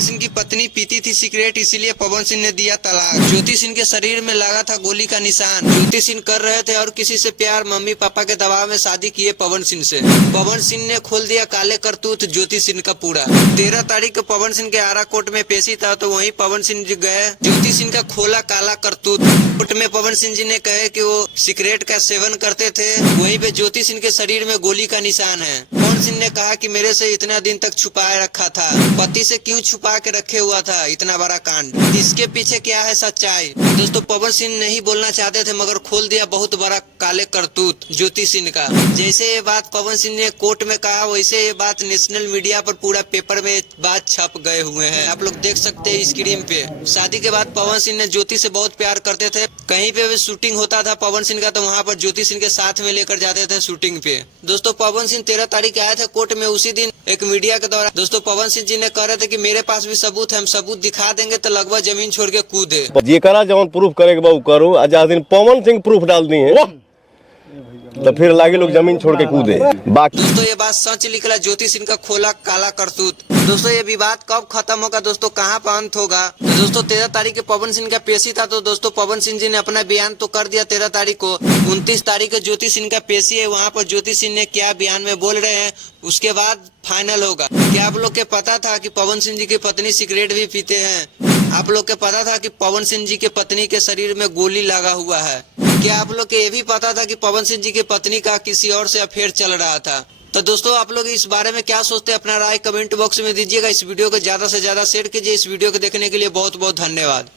पवन सिंह की पत्नी पीती थी सिगरेट, इसीलिए पवन सिंह ने दिया तलाक। ज्योति सिंह के शरीर में लगा था गोली का निशान। ज्योति सिंह कर रहे थे और किसी से प्यार, मम्मी पापा के दबाव में शादी किए पवन सिंह से। पवन सिंह ने खोल दिया काले करतूत ज्योति सिंह का पूरा। 13 तारीख को पवन सिंह के आरा कोर्ट में पेशी था, तो वहीं पवन सिंह जी गए। ज्योति सिंह का खोला काला करतूत। कोर्ट में पवन सिंह जी ने कहे कि वो सिगरेट का सेवन करते थे, वहीं पे ज्योति सिंह के शरीर में गोली का निशान है। पवन सिंह ने कहा कि मेरे से इतना दिन तक छुपाए रखा था, पति से क्यों छुपा के रखे हुआ था इतना बड़ा कांड, इसके पीछे क्या है सच्चाई। दोस्तों पवन सिंह नहीं बोलना चाहते थे मगर खोल दिया बहुत बड़ा काले करतूत ज्योति सिंह का। जैसे ये बात पवन सिंह ने कोर्ट में कहा, वैसे ये बात नेशनल मीडिया पर पूरा पेपर में बात छप गए हुए हैं। आप लोग देख सकते हैं स्क्रीन पे। शादी के बाद पवन सिंह ने ज्योति से बहुत प्यार करते थे। कहीं पे भी शूटिंग होता था पवन सिंह का, तो वहाँ पर ज्योति सिंह के साथ में लेकर जाते थे शूटिंग पे। दोस्तों पवन सिंह 13 तारीख आए थे कोर्ट में। उसी दिन एक मीडिया के दौरान दोस्तों पवन सिंह जी ने कह रहे थे कि मेरे पास भी सबूत है, हम सबूत दिखा देंगे तो लगभग जमीन छोड़ के कूदे। जेकरा जवन प्रूफ करे के बा करो। आज दिन पवन सिंह प्रूफ डाल दी है तो फिर लागे लोग जमीन छोड़ के कूदे। बाकी दोस्तों ये बात सच निकला, ज्योति सिंह का खोला काला करतूत। दोस्तों ये विवाद कब खत्म होगा, दोस्तों कहाँ पर अंत होगा। तो दोस्तों 13 तारीख के पवन सिंह का पेशी था, तो दोस्तों पवन सिंह जी ने अपना बयान तो कर दिया 13 तारीख को। 29 तारीख को ज्योति सिंह का पेशी है, वहाँ पर ज्योति सिंह ने क्या बयान में बोल रहे हैं उसके बाद फाइनल होगा। क्या आप लोग के पता था कि पवन सिंह जी की पत्नी सिगरेट भी पीते हैं? आप लोग के पता था कि पवन सिंह जी के पत्नी के शरीर में गोली लगा हुआ है? क्या आप लोग के ये भी पता था कि पवन सिंह जी की पत्नी का किसी और से अफेयर चल रहा था? तो दोस्तों आप लोग इस बारे में क्या सोचते हैं, अपना राय कमेंट बॉक्स में दीजिएगा। इस वीडियो को ज्यादा से ज्यादा शेयर कीजिए। इस वीडियो को देखने के लिए बहुत बहुत धन्यवाद।